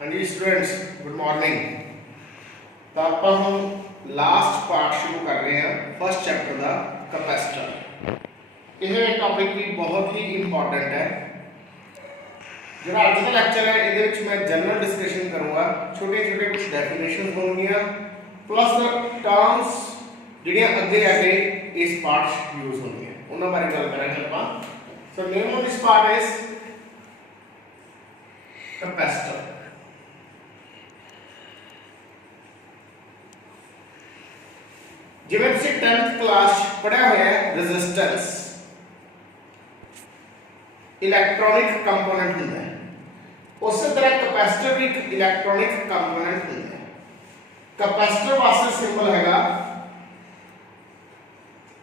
हाँ जी students, good morning. तो आप हम लास्ट पार्ट शुरू कर रहे हैं फर्स्ट चैप्टर का कैपेसिटर। यह टॉपिक भी बहुत ही इंपॉर्टेंट है। जो आज का लैक्चर है ये मैं जनरल डिस्कशन करूँगा, छोटे छोटे कुछ डेफिनेशन होंगे प्लस टर्म्स ਜਿਹੜੀਆਂ ਅੱਗੇ ਅੱਗੇ ਇਸ ਪਾਰਟ ਯੂਜ਼ ਹੁੰਦੀਆਂ ਉਹਨਾਂ ਬਾਰੇ ਗੱਲ ਕਰਾਂਗੇ ਆਪਾਂ। So name of this part is capacitor. जिवें तुसीं 10th क्लास पढ़िया होया है रेजिस्टेंस इलैक्ट्रॉनिक कंपोनेंट हुंदा है, उस तरह कैपेसिटर भी एक इलैक्ट्रॉनिक कंपोनेंट हुंदा है। कैपेसिटर वास्ते सिंबल हैगा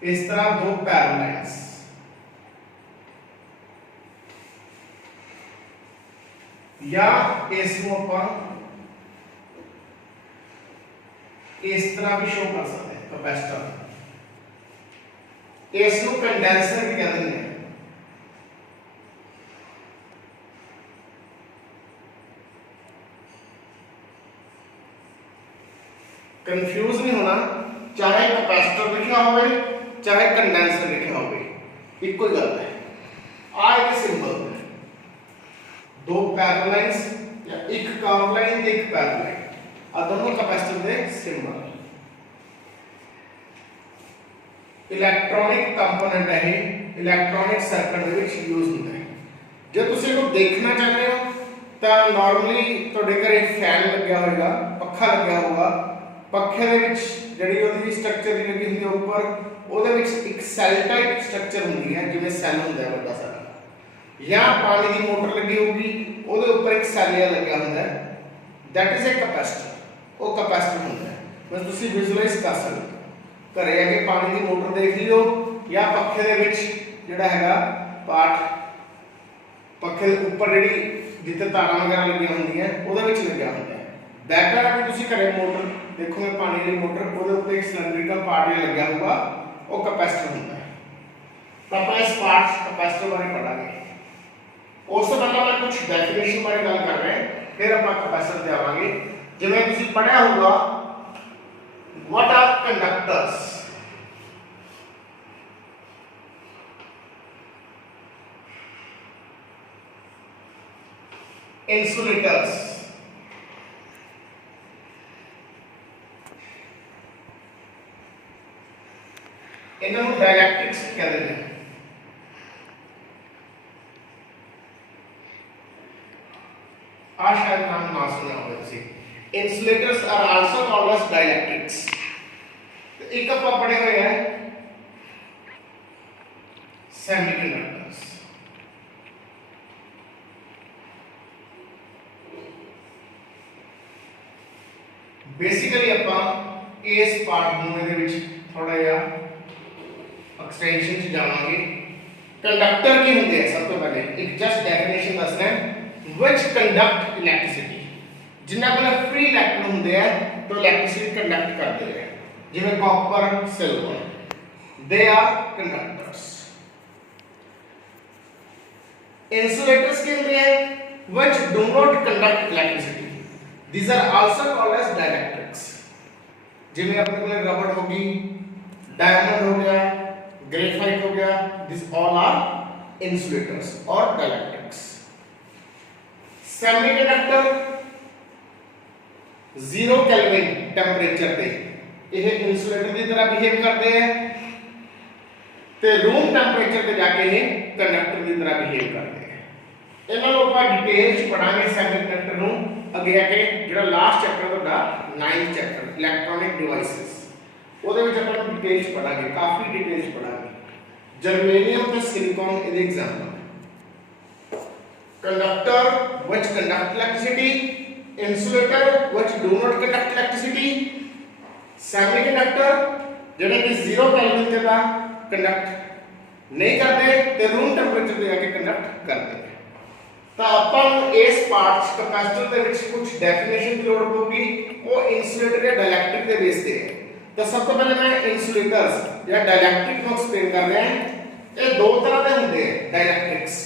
इस तरह दो पैरेलल्स, या इसको अपन इस तरह भी शो कर सकते हैं कैपेसिटर। इसको कंडेंसर भी कहते हैं। कंफ्यूज नहीं होना, चाहे कैपेसिटर लिखा हो चाहे कंडेंसर लिखा हो, एक ही गल है। आ एक सिंबल दो पैरेलल लाइंस या एक कर्व लाइन ते एक पैरेलल लाइन, आ दोनों कैपेसिटर दे सिंबल। इलैक्ट्रॉनिक कंपोनेंट है, इलैक्ट्रॉनिक सर्किट दे विच यूज होता है। जो तुसीं इहनूं देखना चाहते हो तो नॉर्मली तुहाडे घरे फैन लग्या होगा, पक्खा लग्या होगा, पक्खे दे विच जिहड़ी ओहदी स्ट्रक्चर लगी हुंदी है ऊपर, ओहदे विच एक सैल टाइप स्ट्रक्चर हुंदी है, जिवें सैल हुंदा है वड्डा सारा, या पानी की मोटर लगी होगी ਉਹਦੇ ਉੱਪਰ ਇੱਕ ਸੈਲੀਆ ਲੱਗਿਆ ਹੁੰਦਾ ਹੈ, दैट इज ए कैपेसिटर। ਉਹ कैपेसिटर ਹੁੰਦਾ ਹੈ। ਬਸ ਤੁਸੀਂ ਵਿਜ਼ੂਅਲਾਈਜ਼ ਕਰ ਸਕਦੇ ਹੋ। ਘਰੇ ਆ ਕੇ ਪਾਣੀ ਦੀ ਮੋਟਰ ਦੇਖ ਲਿਓ ਜਾਂ ਪੱਖੇ ਦੇ ਵਿੱਚ ਜਿਹੜਾ ਹੈਗਾ ਪਾਰਟ, ਪੱਖੇ ਦੇ ਉੱਪਰ ਜਿਹੜੀ ਜਿੱਥੇ ਤਾਰਾਂ ਵਗੈਰਾ ਲੱਗੀਆਂ ਹੁੰਦੀਆਂ ਉਹਦੇ ਵਿੱਚ ਲੱਗਿਆ ਹੁੰਦਾ ਹੈ। ਬੈਟਰ ਆ ਵੀ ਤੁਸੀਂ ਘਰੇ ਮੋਟਰ ਦੇਖੋਗੇ, ਪਾਣੀ ਦੀ ਮੋਟਰ, ਉਹਦੇ ਉੱਤੇ ਇੱਕ ਸਿਲੰਡਰੀਕਲ ਪਾਰਟ ਜਿਹੜਾ ਲੱਗਿਆ ਹੋਊਗਾ ਉਹ कैपेसिटर ਹੁੰਦਾ ਹੈ। ਤਾਂ ਆਪਾਂ ਇਸ ਪਾਰਟ कैपेसिटर ਬਾਰੇ पढ़ांगे। उस तो पहले मैं कुछ डेफिनेशन बारे गल कर रहे हैं, फिर अपना कैपेसिटर ते आवांगे। जिवें तुसीं पढ़िया होगा व्हाट आर कंडक्टर्स, इंसुलेटर्स, इन्हां नूं डाइलेक्ट्रिक्स कहते हैं। शायद नाम ना सुना होगा तुसी। Insulators are also called as dielectrics. तो एक आप पढ़े हुए हैं सेमीकंडक्टर्स। बेसिकली आप इस पार्ट ਨੂੰ ਇਹਦੇ ਵਿੱਚ ਥੋੜਾ ਜਿਹਾ ਐਕਸਟੈਂਸ਼ਨ ਚ ਜਾਵਾਂਗੇ। ਕੰਡਕਟਰ ਕੀ ਹੁੰਦੇ ਆ? ਸਭ ਤੋਂ ਪਹਿਲੇ ਇੱਕ ਜਸਟ ਡੈਫੀਨੇਸ਼ਨ ਦੱਸਣਾ ਹੈ। which conduct electricity, जिन्ना कोल फ्री इलेक्ट्रॉन ਹੁੰਦੇ ਆ तो इलेक्ट्रिसिटी कंडक्ट करते हैं, जिਵੇਂ copper, silver, they are conductors। insulators ਕੀ ਹੁੰਦੇ ਆ? which do not conduct electricity, these are also called as dielectrics। जिਵੇਂ अपने कोल रबड़ होगी, डायमंड हो गया, ग्रेफाइट हो गया, these all are insulators or dielectrics। Semiconductor 0 kelvin temperature पे यह इंसुलेटर की तरह बिहेव करते हैं, ते रूम टेंपरेचर पे जाके ये कंडक्टर की तरह बिहेव करते हैं। इन्हां नूं आपां डिटेल च पढ़ांगे सेमीकंडक्टर नूं अगे आके, जिहड़ा लास्ट चैप्टर तुहाडा 9th चैप्टर इलैक्ट्रॉनिक डिवाइसेस, ਉਹਦੇ ਵਿੱਚ ਆਪਾਂ डिटेल च पढ़ांगे, काफी डिटेल च पढ़ांगे। जर्मेनियम ते सिलिकॉन ਇਹਦੇ example. Conductor which conduct electricity, insulator which do not conduct electricity, semiconductor ਜਿਹੜੇ ਕਿ 0 केल्विन ਤੇ ਤਾਂ ਕੰਡਕਟ ਨਹੀਂ ਕਰਦੇ ਤੇ ਰੂਮ ਟੈਂਪਰੇਚਰ ਤੇ ਆ ਕੇ ਕੰਡਕਟ ਕਰਦੇ। ਤਾਂ ਆਪਾਂ ਨੂੰ ਇਸ ਪਾਰਟਸ ਕੈਪੈਸਿਟਰ ਦੇ ਵਿੱਚ ਕੁਝ ਡੈਫੀਨੇਸ਼ਨ ਦੀ ਲੋੜ ਪਊਗੀ, ਉਹ ਇਨਸੂਲੇਟਰ ਜਾਂ ਡਾਇਲੈਕਟ੍ਰਿਕ ਦੇ ਬੇਸ ਤੇ ਹੈ। ਤਾਂ ਸਭ ਤੋਂ ਪਹਿਲਾਂ ਮੈਂ ਇਨਸੂਲੇਟਰਸ ਜਾਂ ਡਾਇਲੈਕਟ੍ਰਿਕ ਨੂੰ ਐਕਸਪਲੇਨ ਕਰ ਰਿਹਾ। ਇਹ ਦੋ ਤਰ੍ਹਾਂ ਦੇ ਹੁੰਦੇ ਆ डायलैक्ट्रिक्स।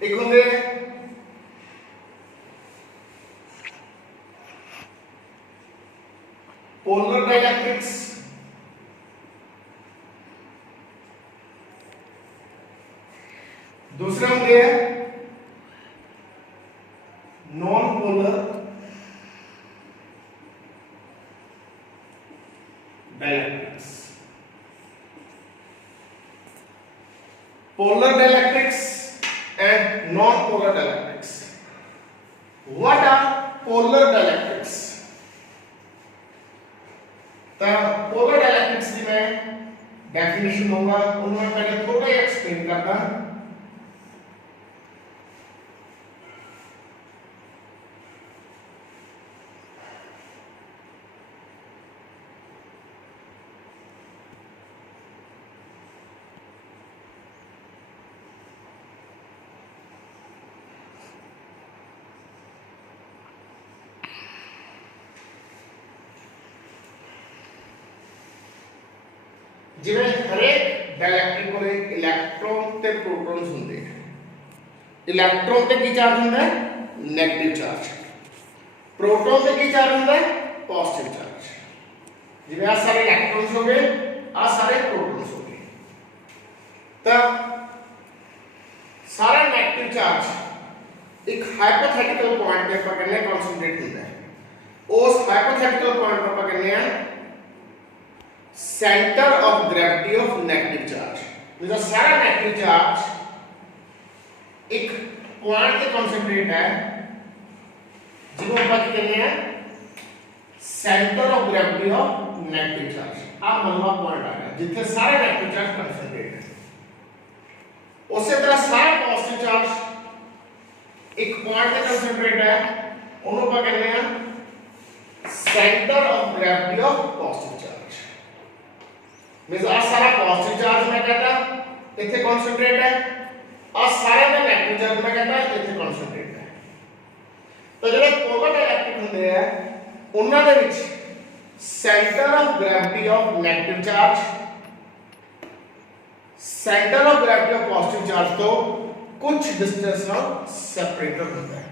एक होंगे पोलर डाइलेक्ट्रिक्स, दूसरा होंगे non polar dielectrics. polar dielectrics and non-polar dielectrics. What are polar dielectrics? तो polar dielectrics की मैं डेफिनेशन दूंगा, उनमें पहले थोड़ा ही एक्सप्लेन करता हूं। जिवें हरेक डाइलेक्ट्रिक कोल इलेक्ट्रॉन ते प्रोटॉन्स होंदे हैं। इलेक्ट्रॉन ते की चार्ज होंदा है नेगेटिव चार्ज, प्रोटॉन ते की चार्ज होंदा है पॉजिटिव चार्ज। जिवें आ सारे इलेक्ट्रॉन्स हो गए, आ सारे प्रोटॉन्स हो गए, तो सारा नेगेटिव चार्ज एक हाइपोथेटिकल पॉइंट पे अपन कहने कॉन्संट्रेट होंदा है। उस हाइपोथेटिकल पॉइंट पर अपन कहने हैं center of gravity of negative charge. जो सारा नेगेटिव चार्ज एक पॉइंट पे कॉन्सेंट्रेट है, जिसको अपन कहते हैं center of gravity of negative charge. आप मनवा पॉइंट आ गया जिथे सारे नेगेटिव चार्ज कॉन्सेंट्रेट है। उसी तरह सारा पॉजिटिव चार्ज एक पॉइंट पे कॉन्सेंट्रेट है, उन्होंने अपन कहते हैं center of gravity of positive charge. Means आ सारा पॉजिटिव चार्ज मैं कहता इथे कॉन्सेंट्रेट है, और सारे में नेगेटिव चार्ज मैं कहता इथे कॉन्सेंट्रेट है। तो ਜਿਹੜੇ पोलर डाइलेक्ट्रिक ਹੁੰਦੇ ਆ ਉਹਨਾਂ ਦੇ ਵਿੱਚ centre of gravity of negative charge centre of gravity of positive charge तो कुछ डिस्टेंस ਨਾਲ ਸੈਪਰੇਟਡ ਹੁੰਦਾ ਹੈ।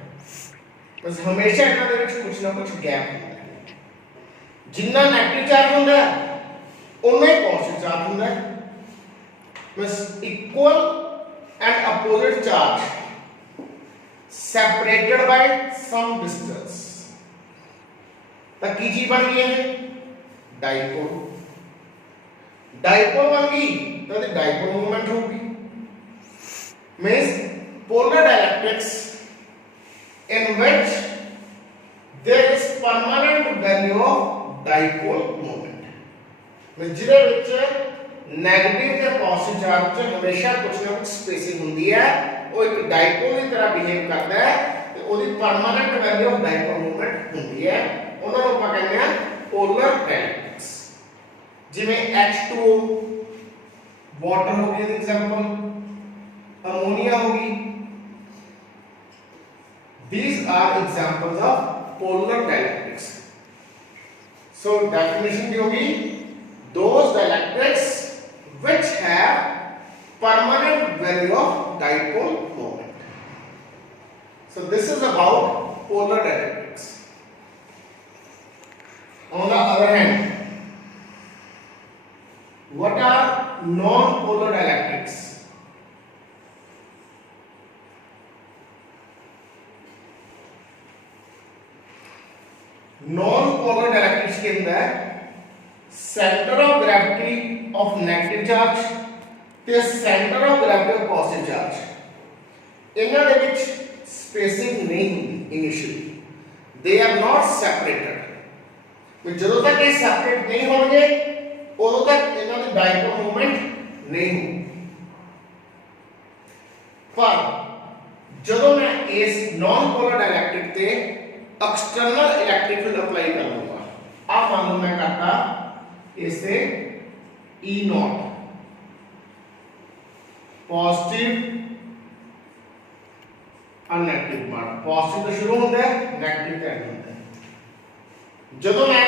ਬਸ ਹਮੇਸ਼ਾ ਇਹਨਾਂ ਦੇ ਵਿੱਚ ਕੁਝ ਨਾ ਕੁਝ ਗੈਪ ਹੁੰਦਾ ਹੈ। ਜਿੰਨਾ 네ਗੇਟਿਵ ਚਾਰਜ ਹੁੰਦਾ ਹੈ उनमें पॉजिटिव चार्ज होता है। बस equal and opposite charge separated by some distance, तो की चीज बन गई है डाइपोल। डाइपोल बन गई तो डाइपोल मूवमेंट होगी। Means polar dielectrics in which there is permanent value of dipole movement. जिहदे विच नेगेटिव ते पॉजिटिव चार्ज च हमेशा कुछ ना कुछ स्पेसिंग हुंदी है, वो एक डाइपोल की तरह बिहेव करता है, ते ओदी permanent value of dipole movement हुंदी है। उन्हां नूं आपां कहंदे आ पोलर डाइलेक्ट्रिक्स। जिवें H2O वाटर हो गई एग्जांपल, अमोनिया होगी, these are examples of polar dielectrics. So definition की होगी those dielectrics which have permanent value of dipole moment. So this is about polar dielectrics. On the other hand, what are non-polar dielectrics? Non-polar dielectrics के अंदर center of gravity of negative charge ते center of gravity of positive charge इन्हां दे विच spacing नहीं होंदी initially, they are not separated. जदों तक ये सेपरेट नहीं होंगे उदों तक इन्हां दी डाइपोल मूवमेंट नहीं होगी। पर जदों मैं इस नॉन पोलर डाइलेक्ट्रिक ते एक्सटर्नल इलेक्ट्रिक फील्ड अप्लाई कर लूंगा, आप मान लो मैं करता इससे E नॉट पॉजिटिव और नेगेटिव मान, पॉजिटिव तो शुरू होता है नेगेटिव का एंड होता है। जब मैं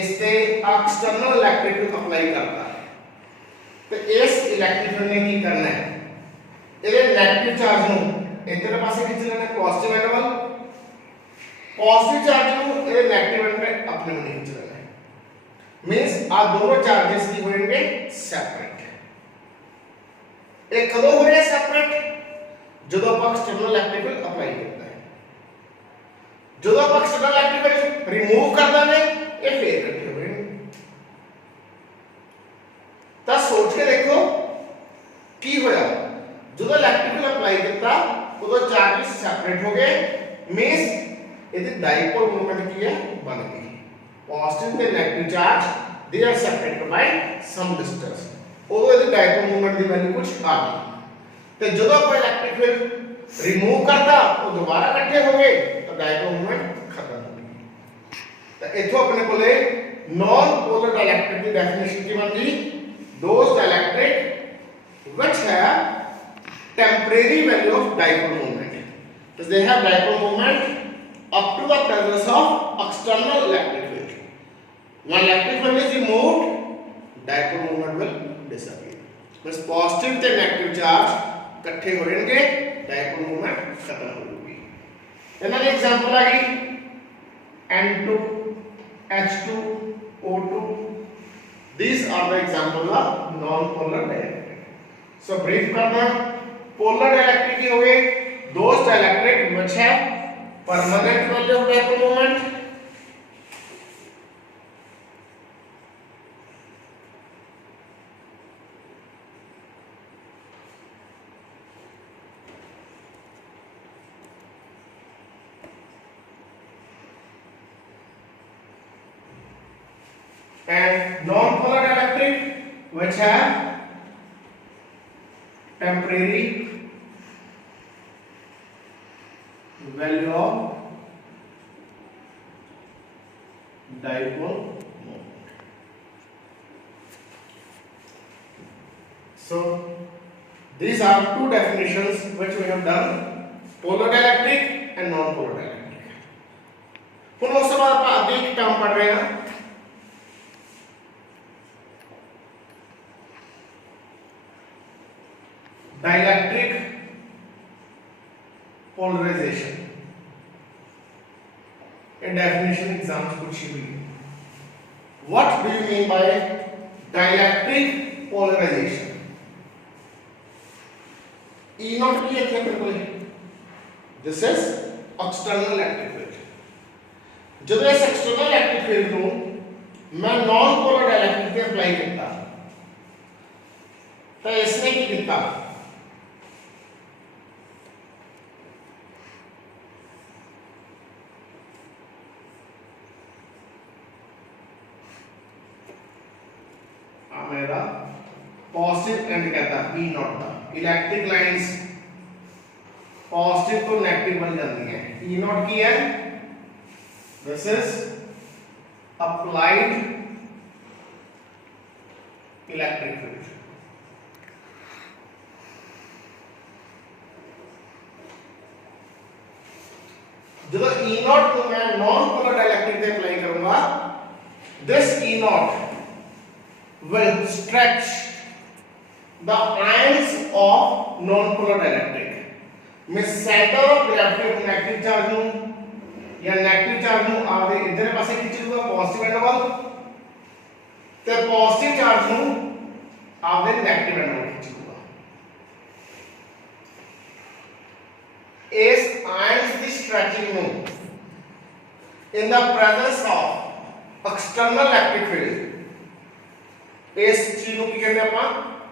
इससे एक्सटर्नल इलेक्ट्रिक फील्ड अप्लाई करता है तो इस इलेक्ट्रिक फील्ड ने की करना है, ये नेगेटिव चार्ज नु इधर पासे खींच लेना पॉजिटिव एंड वाल, पॉजिटिव चार्ज नु ये नेगेटिव एंड पे अपने में खींच लेना है। मींस आ दोनों चार्जेस की होंगे सेपरेट। ਇਹ ਕਦੋਂ ਹੋ ਰਿਹਾ ਸੈਪਰੇਟ ਜਦੋਂ ਆਪਾਂ ਐਕਸਟਰਨਲ ਇਲੈਕਟ੍ਰਿਕ ਫੀਲਡ ਅਪਲਾਈ ਕਰਦਾ ਹੈ। ਜਦੋਂ ਆਪਾਂ ਐਕਸਟਰਨਲ ਇਲੈਕਟ੍ਰਿਕ ਫੀਲਡ ਰਿਮੂਵ ਕਰ ਦਾਂਗੇ ਇਹ ਫੇਰ ਇਕੱਠੇ ਹੋ ਜਾਣਗੇ। ਤਾਂ ਸੋਚ ਕੇ ਦੇਖੋ ਕੀ ਹੋਇਆ ਜਦੋਂ ਇਲੈਕਟ੍ਰਿਕ ਫੀਲਡ ਅਪਲਾਈ ਕੀਤਾ ਉਦੋਂ ਚਾਰजेस ਸੈਪਰੇਟ ਹੋ ਗਏ मींस ਇਹਦੀ ਡਾਈਪੋਲ ਮੂਵਮੈਂਟ ਕੀ ਹੈ ਬਣ ਗਈ। ਪੋਜ਼ਿਟਿਵ ਤੇ negative charge they are separated by some distance. ਉਦੋਂ ਇਹਦੀ ਡਾਈਪੋਲ ਮੂਵਮੈਂਟ ਦੀ ਵੈਲਿਊ ਕੁਝ ਆ ਗਈ ਤੇ ਜਦੋਂ ਆਪਾਂ ਇਲੈਕਟ੍ਰਿਕ ਫੀਲਡ ਰਿਮੂਵ ਕਰਤਾ ਉਹ ਦੁਬਾਰਾ ਇਕੱਠੇ ਹੋ ਗਏ ਤਾਂ ਡਾਈਪੋਲ ਮੂਵਮੈਂਟ ਖਤਮ ਹੋ ਗਈ। ਤਾਂ ਇੱਥੋਂ ਆਪਣੇ ਕੋਲੇ ਨਾਨ ਪੋਲਰ ਡਾਇਲੈਕਟ੍ਰਿਕ ਦੀ ਡੈਫੀਨੇਸ਼ਨ ਕੀ ਬਣ ਗਈ those dielectric which have temporary value of dipole moment because they have dipole moment up to the presence of external electric field. When electric field is removed dipole moment will disappear. बस positive ते negative charge इकट्ठे हो जाएंगे dipole movement खत्म हो जाएगी। ਇਹਨਾਂ ਦੀ example आ गई N2 H2 O2 these are the examples of non polar dielectric. so brief करना polar dielectric की हो गए those dielectric which have permanent value of dipole moment and non-polar dielectric which have temporary value of dipole moment. So these are two definitions which we have done polar dielectric and non-polar dielectric. ਹੁਣ ਉਸ ਤੋਂ ਬਾਅਦ ਆਪਾਂ ਅੱਗੇ ਇੱਕ term ਪੜ੍ਹ ਰਹੇ ਹਾਂ dielectric polarization। a definition exams पूछी हुई what do you mean by dielectric polarization? E not की है बिल्कुल this is external electric field। जब इस external electric field को मैं non polar dielectric पे अप्लाई करता तो इसने की कितना मेरा पॉजिटिव एंड कहता E नॉट का इलेक्ट्रिक लाइंस पॉजिटिव तो नेगेटिव बन जाती हैं E नॉट की है this is applied electric field. जब E नॉट को मैं नॉन पोलर डाइलेक्ट्रिक पे अप्लाई करूंगा this E not will stretch the ions of non-polar dielectric। मैं center of gravity of negative charge ਨੂੰ या negative charge ਨੂੰ ਆਪਦੇ ਇਧਰਲੇ ਪਾਸੇ ਖਿੱਚ ਲੂਗਾ positive end ਵੱਲ ਤੇ positive charge ਨੂੰ ਆਪਦੇ negative end ਵੱਲ ਖਿੱਚ ਲੂਗਾ। ਇਸ ions ਦੀ stretching ਨੂੰ in the presence of external electric field इस चीज को की करने अपना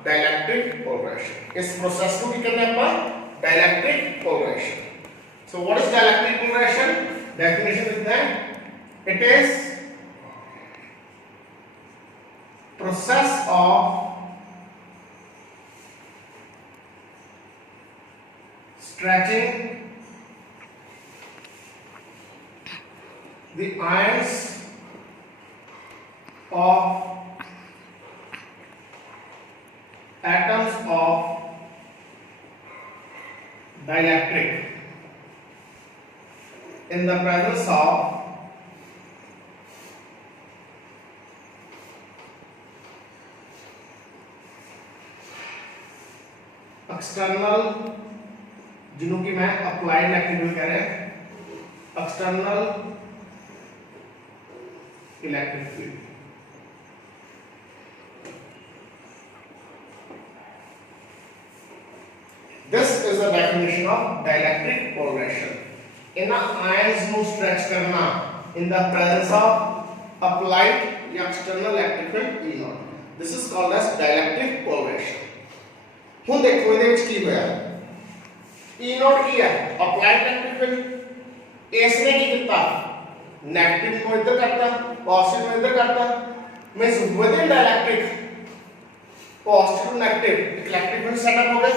डाइलेक्ट्रिक पोलराइजेशन। इस प्रोसेस को की करने अपना dielectric polarization. So what is dielectric polarization? Definition is that it is process of stretching the ions of atoms of dielectric in the presence of external जिन्हों की मैं अप्लाइड इलेक्ट्रिक फील्ड कह रहे हैं external electric field This is the definition of dielectric polarization. इन्हां ions ਨੂੰ stretch करना in the presence of applied या external electric field E0. This is called as dielectric polarization. ਹੁਣ ਦੇਖੋ ਇਹਦੇ ਵਿੱਚ ਕੀ ਹੋਇਆ E0 ਕੀ ਹੈ applied electric field इसने ਕੀ ਕੀਤਾ नेगेटिव को इधर करता पॉजिटिव को इधर करता means within dielectric positive to negative electric field setup हो गया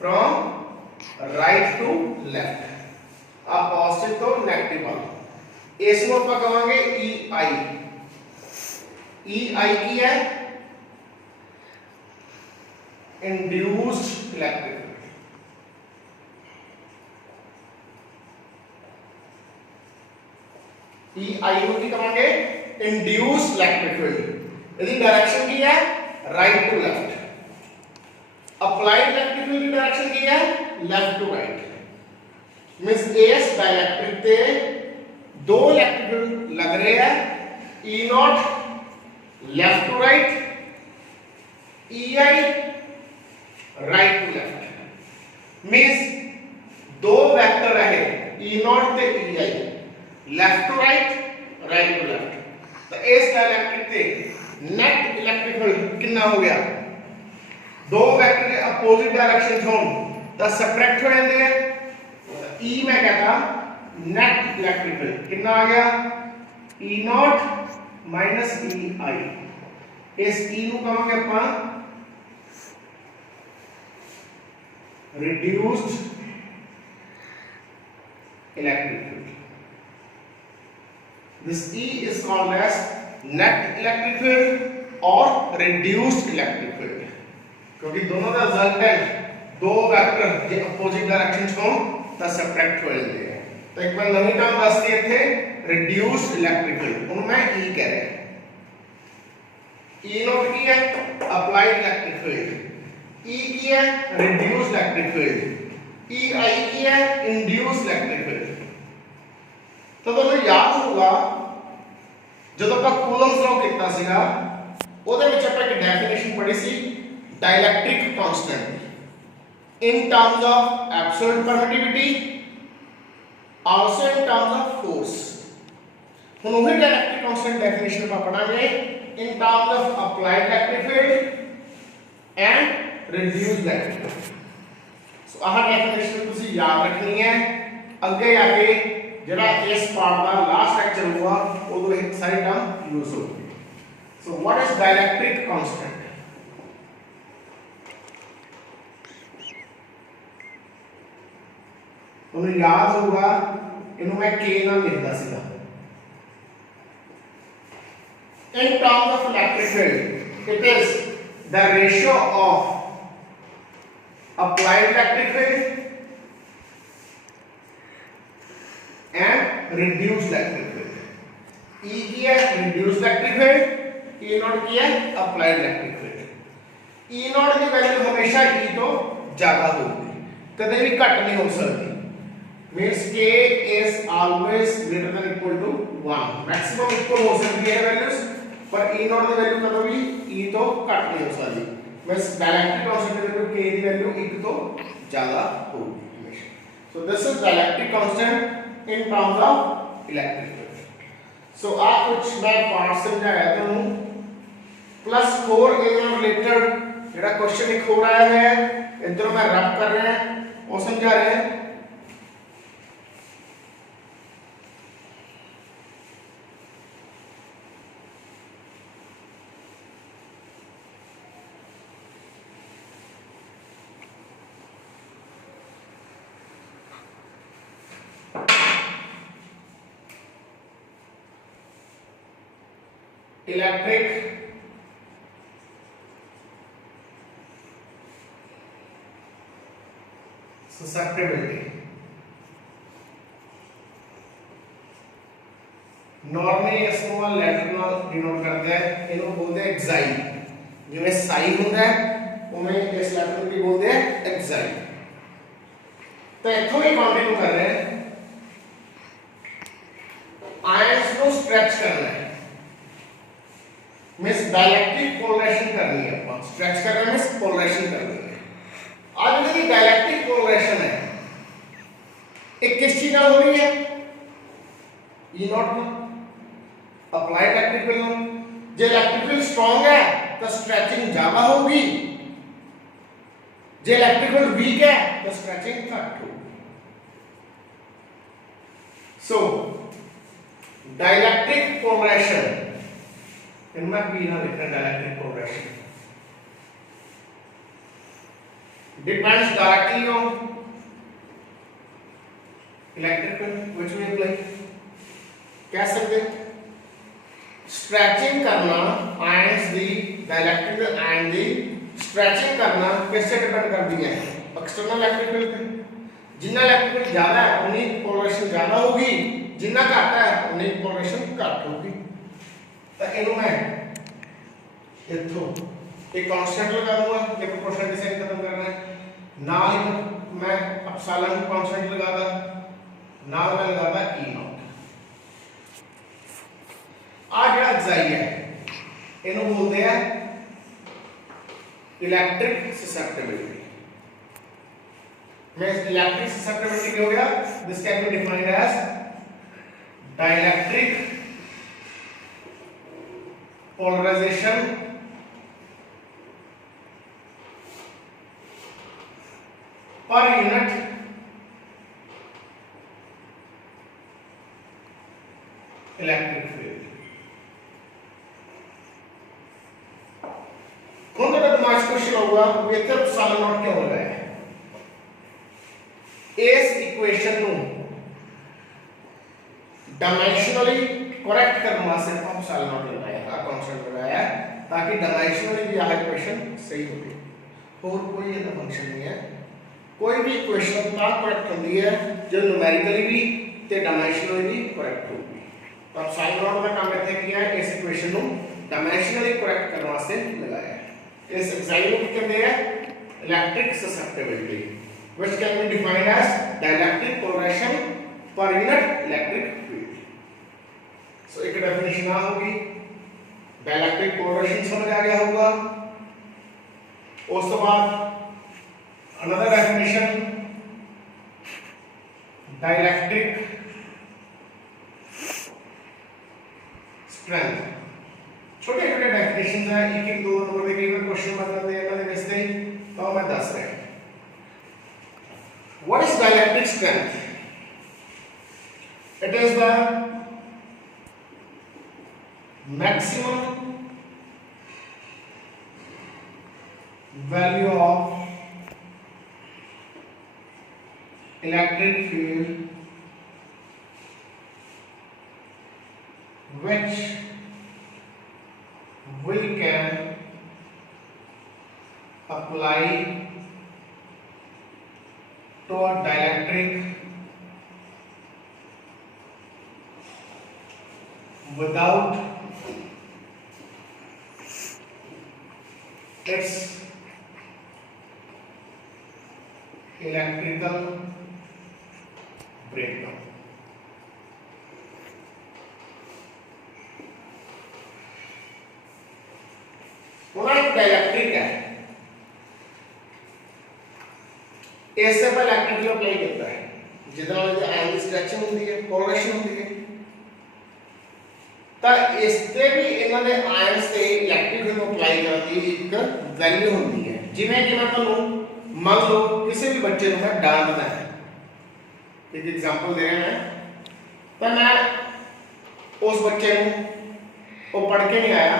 फ्रॉम राइट टू लेफ्ट अब पॉजिटिव तो नेगेटिव वाला इसमें ਆਪਾਂ ਕਹਾਂਗੇ EI EI ਕੀ ਹੈ इंड्यूस्ड इलेक्ट्रिक EI ਨੂੰ ਕੀ ਕਹਾਂਗੇ इंड्यूस्ड इलेक्ट्रिक फील्ड इसकी डायरेक्शन की है right to left applied electric field की डायरेक्शन की है left to right means as dielectric ते दो इलेक्ट्रिक फील्ड लग रहे हैं E0 left to right EI right to left means दो वेक्टर है E0 ते EI left to right right to left तो इस डाइलेक्ट्रिक ते नेट इलेक्ट्रिक फील्ड कितना हो गया दो वेक्टर के अपोजिट डायरेक्शन होन तो सब्ट्रैक्ट हो जाते हैं E मैं कहता नेट इलेक्ट्रिक फील्ड कितना आ गया E0 माइनस EI इस E ਨੂੰ ਕਹਾਂਗੇ ਆਪਾਂ reduced electric field this E is called as net electric field और reduced electric field क्योंकि दोनों का रिजल्टेंट दो वेक्टर जे अपोजिट डायरेक्शन हों तो सब्ट्रैक्ट हो जाते हैं तो एक बार नवी टर्म दसती है थे reduced electric field उन मैं E कह रहे हैं E0 की है applied electric field E की है reduced electric field EI की है induced electric field तो तुम्हें याद होगा ਜਦੋਂ ਆਪਾਂ ਕੂਲਮਸ ਲਾਅ ਕੀਤਾ ਸੀਗਾ ਉਹਦੇ ਵਿੱਚ ਆਪਾਂ ਇੱਕ ਡੈਫੀਨੇਸ਼ਨ ਪੜ੍ਹੀ ਸੀ dielectric constant in terms of absolute permittivity also in terms of force ਹੁਣ ਉਹ ਡਾਇਲੈਕਟ੍ਰਿਕ ਕਾਂਸਟੈਂਟ ਡੈਫੀਨੇਸ਼ਨ ਆਪਾਂ ਪੜਾਂਗੇ in terms of applied electric field and reduced electric field so ਆਹ ਡੈਫੀਨੇਸ਼ਨ ਤੁਸੀਂ ਯਾਦ ਰੱਖਣੀ ਹੈ ਅੱਗੇ ਆ ਕੇ जरा इस पार्ट का लास्ट लेक्चर हुआ उधर एक सारी टर्म यूज होगी सो व्हाट इज डाइलेक्ट्रिक कांस्टेंट तुम्हें याद होगा इन्हों मैं k नाल लिखता सीगा in terms of electric field it is the ratio of applied electric field and reduced electric field E की है reduced electric field E0 की है applied electric field E0 की वैल्यू हमेशा E तो ज्यादा होगी कभी भी घट नहीं हो सकती means K is always greater than equal to 1 maximum equal हो सकती है वैल्यूज पर E0 की वैल्यू कभी भी E तो घट नहीं हो सकती means dielectric constant की वैल्यू K की वैल्यू 1 तो ज्यादा होगी हमेशा so this is dielectric constant in terms of electric field so आप कुछ मैं पार्ट समझाया था +4 इज रिलेटेड जेड़ा क्वेश्चन एक हो रहा है इधर मैं रब कर रहे हैं वो समझा रहे हैं इलेक्ट्रिक susceptibility नॉर्मली इसको लेटर ਨਾਲ डिनोट करते हैं इनको बोलते हैं एक्साई जिਵੇਂ साई ਹੁੰਦਾ है उਵੇਂ इस लेटर ਨੂੰ भी बोलते हैं एक्साई तो इथों ही कंटिन्यू कर रहे हैं आयंस को स्ट्रेच करना है मींस डाइलेक्ट्रिक पोलराइजेशन करनी है अपन स्ट्रेच करना मींस पोलराइजेशन करनी है। आज जो डायलैक्ट्रिक पोलराइजेशन है एक किस चीज नाल हो रही है, ई नॉट में अप्लाइड इलेक्ट्रिक फील्ड। जो इलेक्ट्रिक फील्ड स्ट्रांग है तो स्ट्रेचिंग ज्यादा होगी, जो इलेक्ट्रिक फील्ड वीक है तो स्ट्रेचिंग घट होगी। सो डाइलेक्ट्रिक पोलराइजेशन इनमें पी ना लिखना, dielectric polarization depends directly on electric field which we apply। कह सकते स्ट्रेचिंग करना आयंस दी डाइलेक्ट्रिक आयन दी स्ट्रेचिंग करना किससे डिपेंड करती है, एक्सटर्नल इलेक्ट्रिक फील्ड पे। जितना इलेक्ट्रिक फील्ड ज्यादा है उतनी पोलराइजेशन ज्यादा होगी, जितना घट है उतनी पोलराइजेशन घट होगी। तो इनु मैं इथों एक कांस्टेंट लगा दूंगा, ये प्रोपोर्शनल डिसाइन खत्म करना है। नाल मैं एप्सिलॉन कांस्टेंट लगाता, नाल मैं लगाता ई नॉट। आ जेड़ा xi है इनु बोलते हैं इलेक्ट्रिक ससेप्टिबिलिटी। मैं इलेक्ट्रिक ससेप्टिबिलिटी क्या हो गया, this can be defined as dielectric polarization per unit electric field। कौन सा दिमाग क्वेश्चन होगा ये तो एप्सिलॉन नॉट क्यों हो रहा है। इस इक्वेशन नु डायमेंशनली करेक्ट करने वास्ते एप्सिलॉन नॉट लगाया, आ कांस्टेंट लगाया ताकि डायमेंशनली भी आ इक्वेशन सही हो। और कोई ये फंक्शन नहीं है, कोई भी इक्वेशन ता करेक्ट होती है जो न्यूमेरिकली भी ते डायमेंशनली भी करेक्ट होगी। तो एप्सिलॉन नॉट का काम इत्थे किया है, इस इक्वेशन नु डायमेंशनली करेक्ट करने वास्ते लगाया है। इस एक्साइल को कहते हैं electric susceptibility which can be defined as dielectric polarisation per unit electric field. So एक डेफिनेशन आ होगी, डाइलेक्ट्रिक पोलराइजेशन समझ आ गया होगा। उस तो बाद another definition dielectric strength। छोटे छोटे डेफिनेशन है, एक एक दो नंबर के लिए क्वेश्चन बन जाते हैं इन्होंने वैसे तो मैं दस रहा। what is dielectric strength? it is the maximum value of electric field which we can apply to a dielectric without its electrical breakdown। एक डाइलेक्ट्रिक है, इससे पर इलेक्ट्रिक फील्ड अप्लाई करता है, जितना आयन की स्ट्रेचिंग होती है, पोलराइजेशन होती है, तो इससे भी इन्होंने आयन से इलेक्ट्रिक फील्ड अप्लाई करने की एक वैल्यू होती है। जिवें कि मैं तुहानू मान लो किसी भी बच्चे को मैं डांटना है, एक एग्जांपल दे रहे हैं, तो मैं उस बच्चे को वो पढ़ के नहीं आया,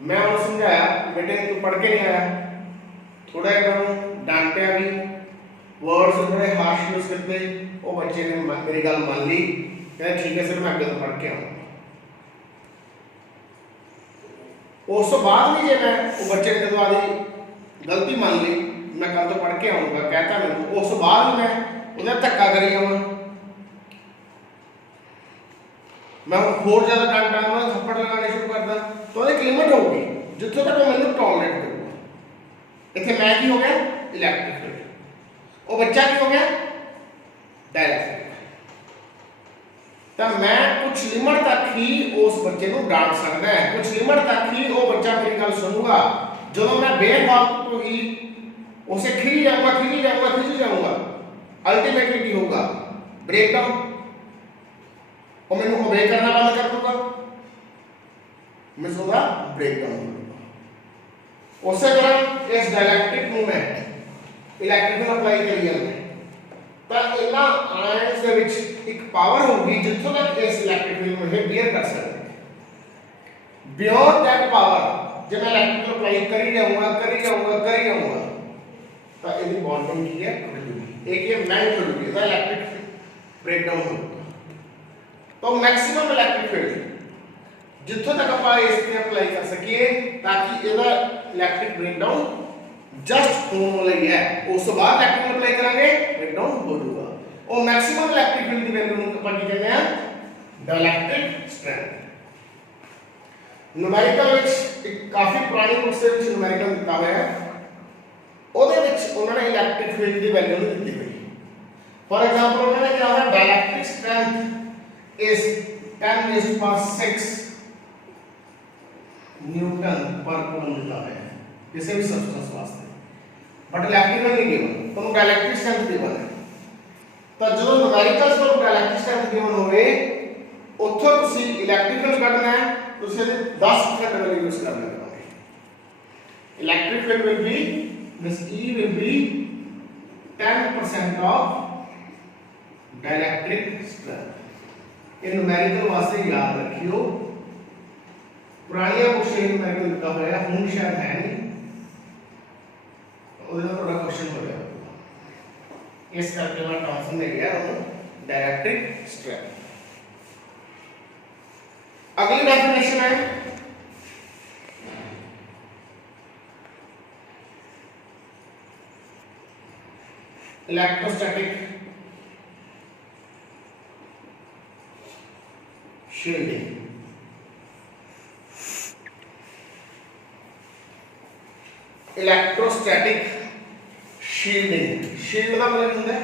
मैं उन्हें समझाया बेटे तू पढ़ के नहीं आया, थोड़ा डांटिया भी, वर्ड्स थोड़े हार्श यूज करते, वो बच्चे ने मेरी गल मान ली, कहते ठीक है सर मैं अगे तो पढ़ के आऊँगा। उस तो बाद भी जो मैं वो बच्चे ने जो आदि गलती मान ली, मैं कल तो पढ़ के आऊँगा कहता मैं, उस तो बाद भी मैं उन्हें धक्का करी जाऊँ, मैं होर ज़्यादा डांटा, मैं थप्पड़ लगाने शुरू करता, तो एक लिमिट होगी जितों तक मैं टॉलरेट करूँगा। इतने मैं की हो गया इलेक्ट्रिक फील्ड, वो बच्चा की हो गया डाइलेक्ट्रिक। तो मैं कुछ लिमिट तक ही उस बच्चे को डांट सकता है, कुछ लिमिट तक ही वो बच्चा मेरी गल सुनूगा, जो मैं बेफालतू ही उसे खींची जाऊंगा अल्टीमेटली की होगा ब्रेकडाउन, और मैंने ओबे करना बंद कर दूंगा, मैं होगा ब्रेकडाउन। उसे तरह इस डाइलेक्ट्रिक मूवमेंट इलेक्ट्रिकल अप्लाई करिए तो इन्ना आयंस दे विच एक पावर होगी जिथों तक इस इलेक्ट्रिक फील्ड में बियर कर सकते हैं। बियॉन्ड दैट पावर जब मैं इलेक्ट्रिकल अप्लाई करी जाऊंगा तो इसकी बॉन्डिंग की है टूट जाएगी, एक ये मैग्नेट टूट गई तो इलेक्ट्रिक ब्रेकडाउन होगा। तो मैक्सिमम इलेक्ट्रिक फील्ड जिथों तक आप इस पे अप्लाई कर सकिए ताकि ਇਹਦਾ इलेक्ट्रिक ब्रेकडाउन जस्ट होने वाला ही है, उस बाद इलेक्ट्रिकल अप्लाई करेंगे ब्रेकडाउन हो जाएगा। और मैक्सिमम इलेक्ट्रिक फील्ड की वैल्यू ਨੂੰ ਆਪਾਂ ਕੀ ਕਹਿੰਦੇ ਆ डाइलेक्ट्रिक स्ट्रेंथ। न्यूमेरिकल ਵਿੱਚ ਇੱਕ ਕਾਫੀ ਪੁਰਾਣੀ ਬੁੱਕਸ ਦੇ ਵਿੱਚ न्यूमेरिकल ਦਿੱਤਾ ਹੋਇਆ ਹੈ, ਉਹਦੇ ਵਿੱਚ ਉਹਨਾਂ ਨੇ ਇਲੈਕਟ੍ਰਿਕ ਫੀਲਡ ਦੀ ਵੈਲਿਊ ਨਹੀਂ ਦਿੱਤੀ ਹੋਈ। ਫॉर एग्जांपल ਉਹਨਾਂ ਨੇ ਕਿਹਾ ਹੈ डाइलेक्ट्रिक स्ट्रेंथ इज 10⁶ न्यूटन पर कूलम दिता है किसी भी सब्सटेंस वास्ते, बट इलेक्ट्रिकल नहीं गिवन, तो डाइलेक्ट्रिक स्ट्रेंथ गिवन है। तो जो न्यूमेरिकल्स को डाइलेक्ट्रिक स्ट्रेंथ गिवन होवे ਉੱਥੋਂ ਤੁਸੀਂ इलेक्ट्रिकल ਕੱਢਣਾ है, ਤੁਸੀਂ ਇਹਦੇ 10% वैल्यू यूज करना है। Electric field will be this E will be 10% of dielectric strength. ये न्यूमेरिकल वास्ते याद रखियो, पुरानी बुक्स में न्यूमेरिकल दिता होया हुन शायद है नहीं, ਉਹਦਾ थोड़ा क्वेश्चन हो गया इस करके मैं टॉपिक में गया हूं डाइलेक्ट्रिक स्ट्रेंथ। अगली डेफिनेशन है electrostatic shielding. Electrostatic shielding, shield का मतलब होता है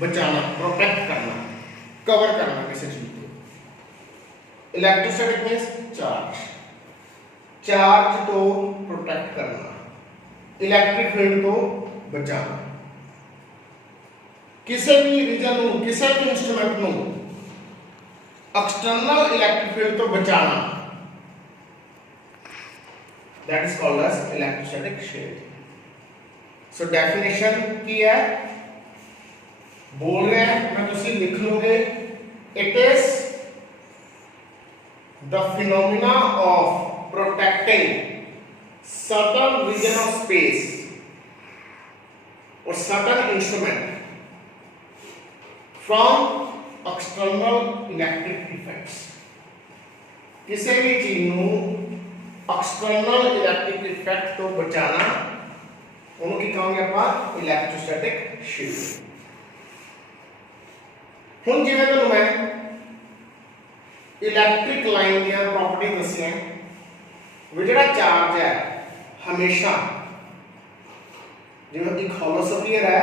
बचाना, प्रोटेक्ट करना, कवर करना किसी चीज को। इलेक्ट्रोस्टैटिक मींस चार्ज तो प्रोटेक्ट करना, इलेक्ट्रिक फील्ड तो बचाना। किसी भी रीजन को, किसी भी इंस्ट्रूमेंट को एक्सटर्नल इलेक्ट्रिक फील्ड तो बचाना, that is called as electrostatic shielding। so definition की है बोल रहे हैं मैं तुसी लिख लोगे, it is the phenomena of protecting certain region of space or certain instrument from external electric effects। किसी भी चीज ਨੂੰ एक्सटर्नल इलेक्ट्रिक इफेक्ट तो बचाना, उन्होंने की कहोगे ਆਪਾਂ इलेक्ट्रोस्टैटिक शील्डिंग। ਹੁਣ ਜਿਵੇਂ ਤੁਹਾਨੂੰ ਮੈਂ इलेक्ट्रिक लाइन ਦੀਆਂ प्रॉपर्टी ਦੱਸੀਆਂ ਵੀ ਜਿਹੜਾ ਚਾਰਜ ਹੈ ਹਮੇਸ਼ਾ ਜਿਵੇਂ ਇੱਕ ਹੋਲੋ ਸਫੀਅਰ ਹੈ,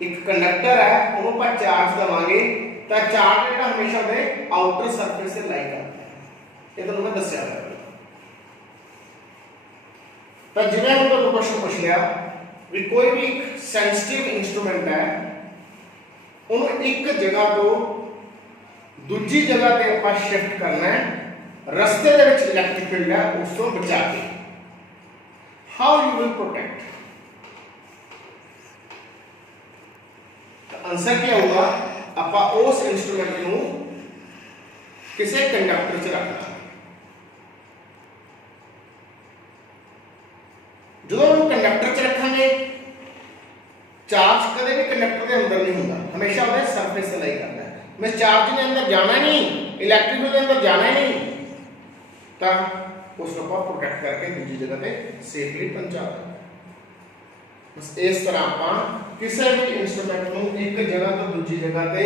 ਇੱਕ ਕੰਡਕਟਰ ਹੈ, ਉਹਨੂੰ ਆਪਾਂ ਚਾਰਜ ਦਵਾਂਗੇ ਤਾਂ ਚਾਰਜ ਜਿਹੜਾ ਹਮੇਸ਼ਾ ਉਹਦੇ ਆਊਟਰ ਸਰਫੇਸ ਤੇ ਲਾਈ ਕਰਦਾ ਹੈ। ਇਹ ਤੁਹਾਨੂੰ ਮੈਂ ਦੱਸਿਆ ਹੈ। ਤਾਂ ਜਿਵੇਂ ਹੁਣ ਤੁਹਾਨੂੰ ਕੁਐਸਚਨ ਪੁੱਛ ਲਿਆ ਵੀ ਕੋਈ ਵੀ ਇੱਕ ਸੈਂਸਿਟਿਵ ਇਨਸਟਰੂਮੈਂਟ ਹੈ, ਉਹਨੂੰ ਇੱਕ ਜਗ੍ਹਾ ਤੋਂ ਦੂਜੀ ਜਗ੍ਹਾ ਤੇ ਆਪਾਂ ਸ਼ਿਫਟ ਕਰਨਾ ਹੈ, ਰਸਤੇ ਦੇ ਵਿੱਚ ਇਲੈਕਟ੍ਰਿਕ ਫੀਲਡ ਹੈ ਉਸ ਤੋਂ ਬਚਾ ਕੇ। How you will protect? ਤਾਂ ਆਨਸਰ ਕੀ ਹੋਊਗਾ, ਆਪਾਂ ਉਸ ਇਨਸਟਰੂਮੈਂਟ ਨੂੰ ਕਿਸੇ ਕੰਡਕਟਰ 'ਚ ਰੱਖਣਾ। ਜਦੋਂ ਉਹਨੂੰ ਕੰਡਕਟਰ 'ਚ ਰੱਖਾਂਗੇ, ਚਾਰਜ ਕਦੇ ਵੀ ਕੰਡਕਟਰ ਦੇ ਅੰਦਰ ਨਹੀਂ ਹੁੰਦਾ, ਹਮੇਸ਼ਾ ਉਹਦੇ ਸਰਫੇਸ ਤੇ ਲਾਈ ਕਰਦਾ ਹੈ। मैं चार्ज के अंदर जाना नहीं, इलेक्ट्रिक के अंदर जाना ही नहीं, तब उसको आप प्रोटेक्ट करके दूसरी जगह पे सेफली पहुंचा दें। बस इस तरह आप किसी भी इंस्ट्रूमेंट को एक जगह तो दूसरी जगह पे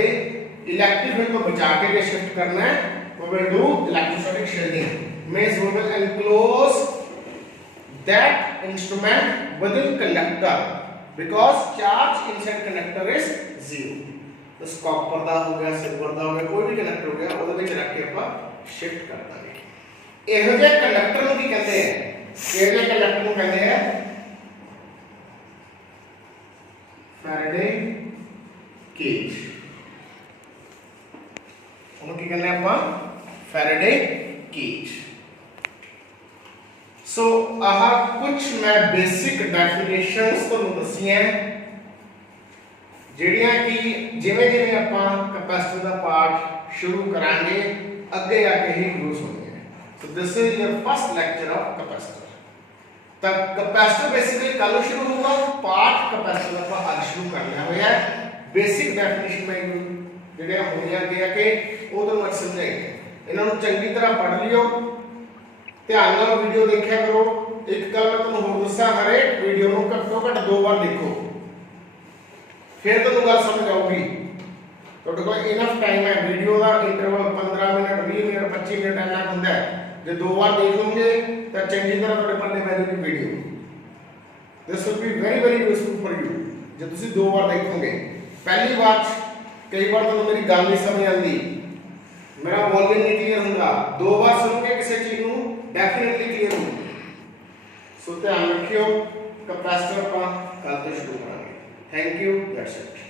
इलेक्ट्रिक फील्ड को बचा के शिफ्ट करना है, we will do electrostatic shielding means we will enclose that instrument within conductor because charge inside conductor is zero। तो कॉपर ਦਾ ਹੋ ਗਿਆ, सिल्वर ਦਾ ਹੋ ਗਿਆ, ਕੋਈ ਵੀ ਕਨੈਕਟਰ ਹੋ ਗਿਆ, ਉਹਦੇ ਵਿੱਚ ਰੱਖ ਕੇ ਆਪਾਂ ਸ਼ਿਫਟ ਕਰ ਦਾਂਗੇ। ਇਹੋ ਜਿਹੇ ਕੰਡਕਟਰ ਨੂੰ ਕੀ ਕਹਿੰਦੇ ਆ? ਕਿਹੜੇ ਕੰਡਕਟਰ ਨੂੰ ਕਹਿੰਦੇ ਆ ਫੈਰਾਡੇ ਕੇਜ। ਉਹਨੂੰ ਕੀ ਕਹਿੰਦੇ ਆਪਾਂ ਫੈਰਾਡੇ ਕੇਜ। ਸੋ ਆਹ ਕੁਝ ਮੈਂ ਬੇਸਿਕ ਡੈਫੀਨੇਸ਼ਨਸ ਤੁਹਾਨੂੰ ਦਸੀਆਂ ਜਿਹੜੀਆਂ ਕਿ ਜਿਵੇਂ ਜਿਵੇਂ ਆਪਾਂ ਕੈਪੈਸਿਟਰ ਦਾ ਪਾਰਟ ਸ਼ੁਰੂ ਕਰਾਂਗੇ ਅੱਗੇ ਆ ਕੇ ਹੀ ਯੂਜ਼ ਹੋਣਗੇ। So this is your first lecture of capacitor. ਤਾਂ ਕੈਪੈਸਿਟਰ ਬੇਸਿਕਲੀ ਕੱਲ ਸ਼ੁਰੂ ਹੋਊਗਾ, ਪਾਰਟ ਕੈਪੈਸਿਟਰ ਆਪਾਂ ਅੱਜ ਸ਼ੁਰੂ ਕਰ ਲਿਆ ਹੋਇਆ ਹੈ। ਬੇਸਿਕ ਡੈਫੀਨੇਸ਼ਨ ਮੈਂ ਜਿਹੜੀਆਂ ਹੋਣੀਆਂ ਅੱਗੇ ਆ ਕੇ ਉਹ ਤੁਹਾਨੂੰ ਅੱਜ ਸਮਝਾਏਗੇ। ਇਹਨਾਂ ਨੂੰ ਚੰਗੀ ਤਰ੍ਹਾਂ ਪੜ੍ਹ ਲਿਓ, ਧਿਆਨ ਨਾਲ ਵੀਡੀਓ ਦੇਖਿਆ ਕਰੋ। ਇੱਕ ਗੱਲ ਮੈਂ ਤੁਹਾਨੂੰ ਹੋਰ ਦੱਸਾਂ, ਹਰੇਕ ਵੀਡੀਓ ਨੂੰ ਘੱਟੋ ਘੱਟ 2 ਵਾਰ ਦੇਖੋ, ਫਿਰ ਤੁਹਾਨੂੰ ਗੱਲ ਸਮਝ ਆਊਗੀ। ਤੁਹਾਡੇ ਕੋਲ ਇਨਫ ਟਾਈਮ ਹੈ, ਵੀਡੀਓ ਦਾ ਇੰਟਰਵਲ 15 ਮਿੰਟ 20 ਮਿੰਟ 25 ਮਿੰਟ ਇੰਨਾ ਹੁੰਦਾ ਹੈ। ਜੇ 2 ਵਾਰ ਦੇਖ ਲਓਗੇ ਤਾਂ ਚੰਗੀ ਤਰ੍ਹਾਂ ਤੁਹਾਡੇ ਪੱਲੇ ਪੈ ਜਾਊਗੀ video. This will be very very useful for you ਜੇ ਤੁਸੀਂ 2 ਵਾਰ ਦੇਖੋਗੇ। ਪਹਿਲੀ ਵਾਰ ਕਈ ਵਾਰ ਤੁਹਾਨੂੰ ਮੇਰੀ ਗੱਲ ਨਹੀਂ ਸਮਝ ਆਉਂਦੀ, ਮੇਰਾ ਵੋਲਿਊਮ ਨਹੀਂ ਕਲੀਅਰ ਹੁੰਦਾ। 2 ਵਾਰ ਸੁਣੋਗੇ ਕਿਸੇ ਚੀਜ਼ ਨੂੰ ਡੈਫੀਨਿਟਲੀ ਕਲੀਅਰ ਹੋਊਗੀ। ਸੋ ਧਿਆਨ ਰੱਖਿਓ, ਕੈਪੈਸਿਟਰ ਆਪਾਂ ਕੱਲ ਤੋਂ ਸ਼ੁਰੂ ਕਰਾਂਗੇ। Thank you, that's it.